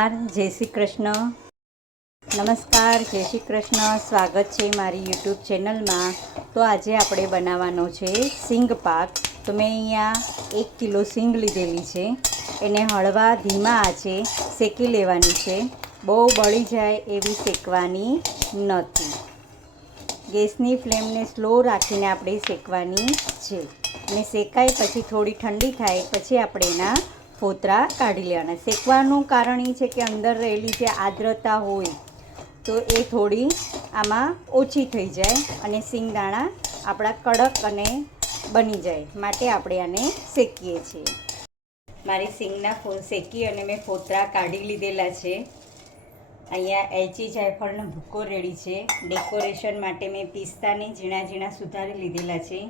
જય શ્રી કૃષ્ણ. નમસ્કાર, જય શ્રી કૃષ્ણ. સ્વાગત છે મારી યુટ્યુબ ચેનલમાં. તો આજે આપણે બનાવવાનો છે સિંગ પાક. તો મેં અહીંયા 1 કિલો સિંગ લીધેલી છે. એને હળવા ધીમા આંચે શેકી લેવાની છે. બહુ બળી જાય એવી શેકવાની નથી. ગેસની ફ્લેમને સ્લો રાખીને આપણે શેકવાની છે. અને શેકાય પછી થોડી ઠંડી થાય પછી આપણે એના ફોતરા કાઢી લેવાના. શેકવાનું કારણ એ છે કે અંદર રહેલી જે આર્દ્રતા હોય તો એ થોડી આમાં ઓછી થઈ જાય અને સિંગદાણા આપણા કડક અને બની જાય, માટે આપણે આને શેકીએ છીએ. મારી સિંગના શેકી અને મેં ફોતરા કાઢી લીધેલા છે. અહીંયા એલચી જાયફળનો ભૂકો રેડી છે. ડેકોરેશન માટે મેં પિસ્તાને ઝીણા ઝીણા સુધારી લીધેલા છે.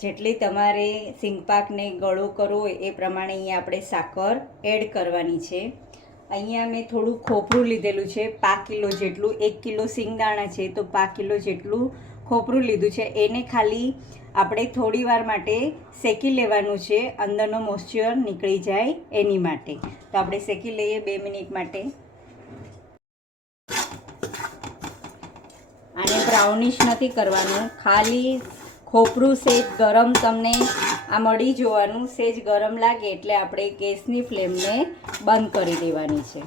જેટલી તમારે સિંગપાકને ગળો કરવો હોય એ પ્રમાણે અહીંયા આપણે સાકર એડ કરવાની છે. અહીંયા મેં થોડું ખોપરું લીધેલું છે, 5 કિલો જેટલું. 1 કિલો સિંગદાણા છે તો 5 કિલો જેટલું ખોપરું લીધું છે. એને ખાલી આપણે થોડી વાર માટે શેકી લેવાનું છે, અંદરનો મોઇશ્ચર નીકળી જાય એની માટે. તો આપણે શેકી લઈએ 2 મિનિટ માટે. આને બ્રાઉનિશ નથી કરવાનું, ખાલી ખોપરું સેજ ગરમ તમને આ મળી જોવાનું. સેજ ગરમ લાગે એટલે આપણે ગેસની ફ્લેમને બંધ કરી દેવાની છે.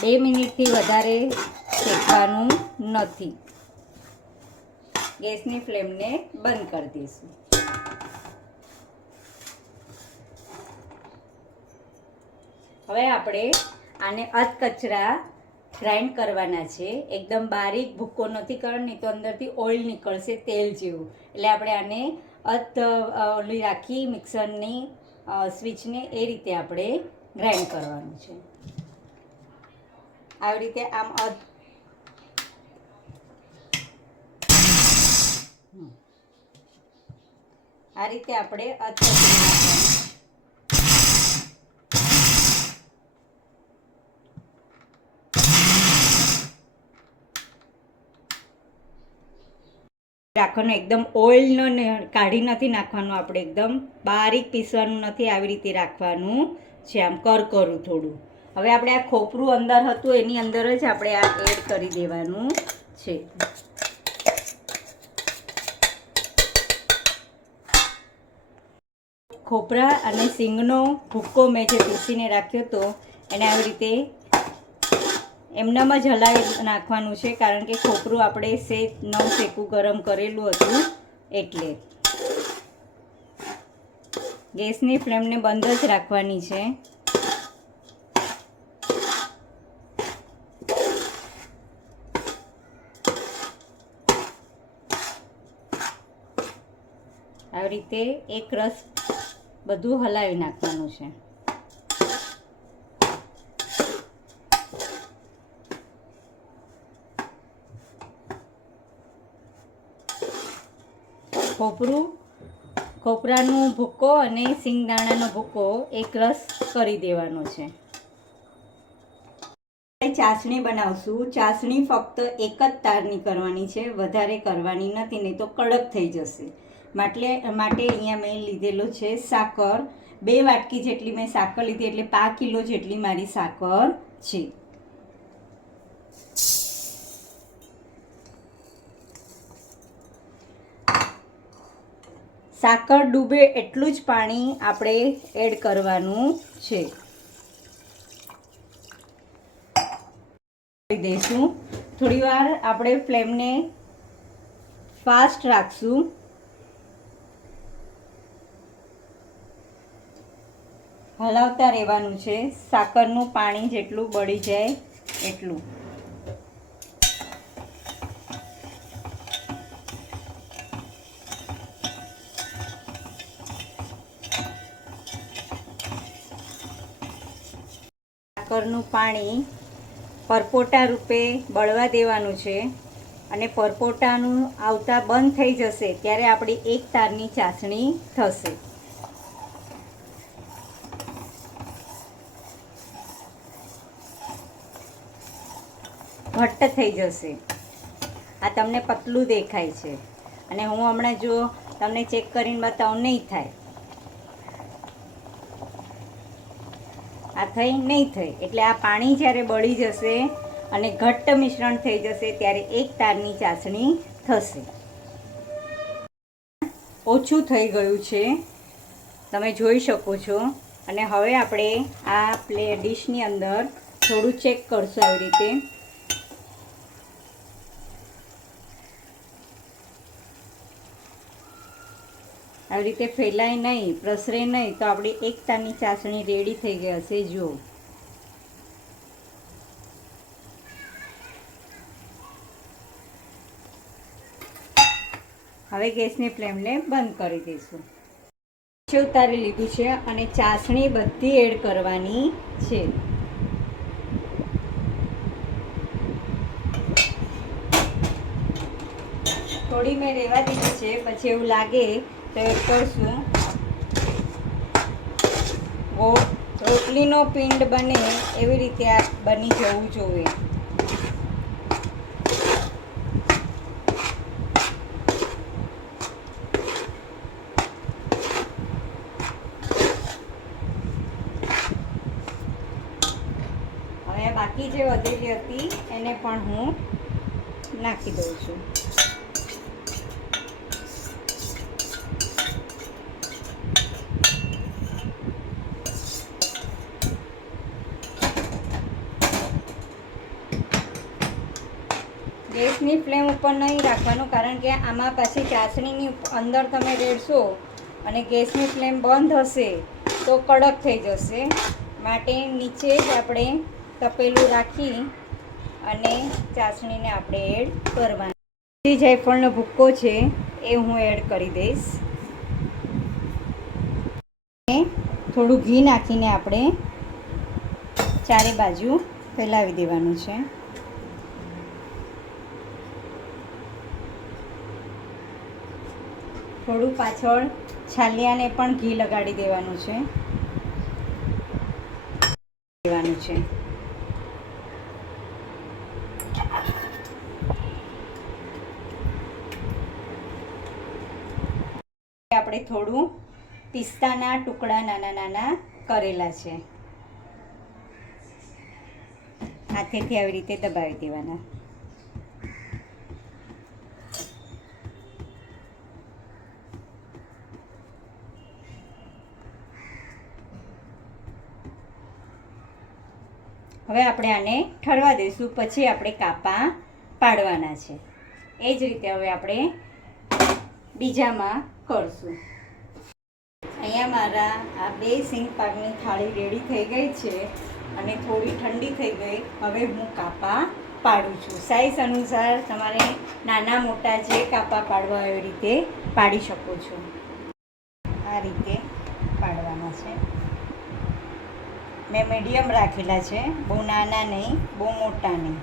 બે મિનિટથી વધારે શેકવાનું નથી. ગેસની ફ્લેમને બંધ કરી દઈશું. હવે આપણે આને અધકચરા ગ્રાઇન્ડ કરવાના છે. એકદમ બારીક ભૂકો નથી કરવાનો, નહીં તો અંદરથી ઓઇલ નીકળશે તેલ જેવું. એટલે આપણે આને ઓલી રાખી મિક્સરની સ્વિચને એ રીતે આપણે ગ્રાઇન્ડ કરવાનું છે. આવી રીતે આમ આ રીતે આપણે અધકચરા રાખવાનું. એકદમ ઓઇલનો કાઢી નથી નાખવાનું, આપણે એકદમ બારીક પીસવાનું નથી, આવી રીતે રાખવાનું છે, આમ કરકરું થોડું. હવે આપણે આ ખોપરું અંદર હતું એની અંદર જ આપણે આ એડ કરી દેવાનું છે. ખોપરા અને સિંગનો ભૂક્કો મેં જે પીસીને રાખ્યો હતો એને આવી રીતે એમનામ જ હલાવી નાખવાનું છે, કારણ કે ખોપરું આપણે શેકું ગરમ કરેલું હતું એટલે. ગેસની ફ્લેમને બંધ જ રાખવાની છે. આવી રીતે એક રસ બધું હલાવી નાખવાનું છે. ખોપરાનો ભૂકો અને સિંગદાણાનો ભૂકો એક રસ કરી દેવાનો છે. ચાસણી બનાવશું. ચાસણી ફક્ત એક જ તારની કરવાની છે, વધારે કરવાની નથી, નહીં તો કડક થઈ જશે. માટે અહીંયા મેં લીધેલો છે સાકર. 2 વાટકી જેટલી મેં સાકર લીધી, એટલે 5 કિલો જેટલી મારી સાકર છે. સાકર ડૂબે એટલું જ પાણી આપણે એડ કરવાનું છે. દઈશું થોડી વાર આપણે ફ્લેમને ફાસ્ટ રાખશું. હલાવતા રહેવાનું છે, સાકરનું પાણી જેટલું બળી જાય એટલું. સાકરનું પાણી પરપોટા રૂપે બળવા દેવાનું છે, અને પરપોટાનું આવતા બંધ થઈ જશે ત્યારે આપણી એક તારની ચાસણી થશે. ઘટ્ટ થઈ જશે. આ તમને પતલું દેખાય છે. અને હું હમણાં જો તમને ચેક કરીને બતાવું, નહીં થાય, આ થઈ નહીં થઈ. એટલે આ પાણી જ્યારે બળી જશે અને ઘટ્ટ મિશ્રણ થઈ જશે ત્યારે એક તારની ચાસણી થશે. ઓછું થઈ ગયું છે, તમે જોઈ શકો છો. અને હવે આપણે આ ડીશની અંદર થોડું ચેક કરશું આવી રીતે. આવી રીતે ફેલાય નહીં, પ્રસરે નહીં, તો આપણી એક તારની ચાસણી રેડી થઈ ગઈ હશે. જુઓ, હવે ગેસની ફ્લેમને બંધ કરી દઈશું. ઉતારી લીધું છે અને ચાસણી બધી એડ કરવાની છે. થોડી મેં રહેવા દીધી છે, પછી એવું લાગે તો એડ કરશું. રોટલીનો પિંડ બને એવી રીતે આ બની જવું જોઈએ. બાકી જે વધેલી હતી એને પણ હું નાખી દઉં છું. ગેસની ફ્લેમ ઉપર નહીં રાખવાનું, કારણ કે આમાં પછી ચાસણીની અંદર તમે રેડશો અને ગેસની ફ્લેમ બંધ હશે તો કડક થઈ જશે. માટે નીચે જ આપણે તપેલું રાખી અને ચાસણીને આપણે એડ કરવાની. જાયફળનો ભૂક્કો છે એ હું એડ કરી દઈશ. થોડું ઘી નાખીને આપણે ચારે બાજુ ફેલાવી દેવાનું છે. થોડું પાછળ છાલિયાને પણ ઘી લગાડી દેવાનું છે. આપણે થોડું પિસ્તાના ટુકડા નાના નાના કરેલા છે, હાથેથી આવી રીતે દબાવી દેવાના. હવે આપણે આને ઠરવા દઈશું, પછી આપણે કાપા પાડવાના છે. એ જ રીતે હવે આપણે બીજામાં કરશું. અહીંયા મારા આ 2 સિંગ પાકની થાળી રેડી થઈ ગઈ છે અને થોડી ઠંડી થઈ ગઈ. હવે હું કાપા પાડું છું. સાઈઝ અનુસાર તમારે નાના મોટા જે કાપા પાડવા એવી રીતે પાડી શકો છો. આ રીતે પાડવાના છે. મેં મીડિયમ રાખેલા છે, બહુ નાના નહીં, બહુ મોટા નહીં.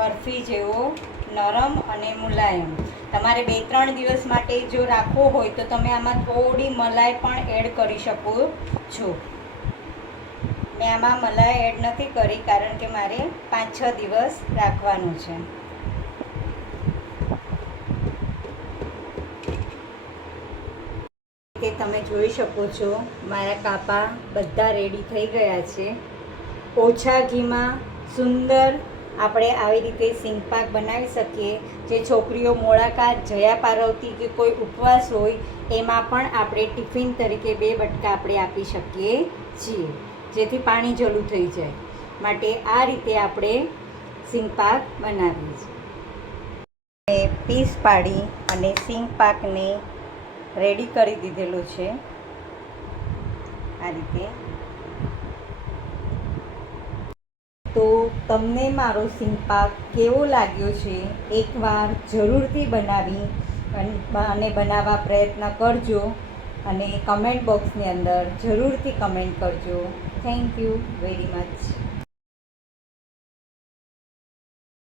બરફી જેવો નરમ અને મુલાયમ. તમારે 2-3 દિવસ માટે જો રાખવો હોય તો તમે આમાં થોડી મલાઈ પણ એડ કરી શકો છો. મેં આમાં મલાઈ એડ નથી કરી, કારણ કે મારે 5-6 દિવસ રાખવાનું છે. તે તમે જોઈ શકો છો મારા કાપા બધા રેડી થઈ ગયા છે. ઓછા ઘીમાં સુંદર આપણે આવી રીતે સિંગપાક બનાવી શકીએ. જે છોકરીઓ મોળાકાર, જયા પાર્વતી કે કોઈ ઉપવાસ હોય એમાં પણ આપણે ટિફિન તરીકે 2 બટકા આપણે આપી શકીએ છીએ, જેથી પાણી જલું થઈ જાય. માટે આ રીતે આપણે સિંગપાક બનાવીએ છીએ. પીસ પાડી અને સિંગપાકને રેડી કરી દીધેલું છે. આ રીતે તો તમને મારો સિંગ પાક કેવો લાગ્યો છે એકવાર જરૂરથી બનાવી અને બનાવવા પ્રયત્ન કરજો અને કમેન્ટ બોક્સની અંદર જરૂરથી કમેન્ટ કરજો. Thank you very much.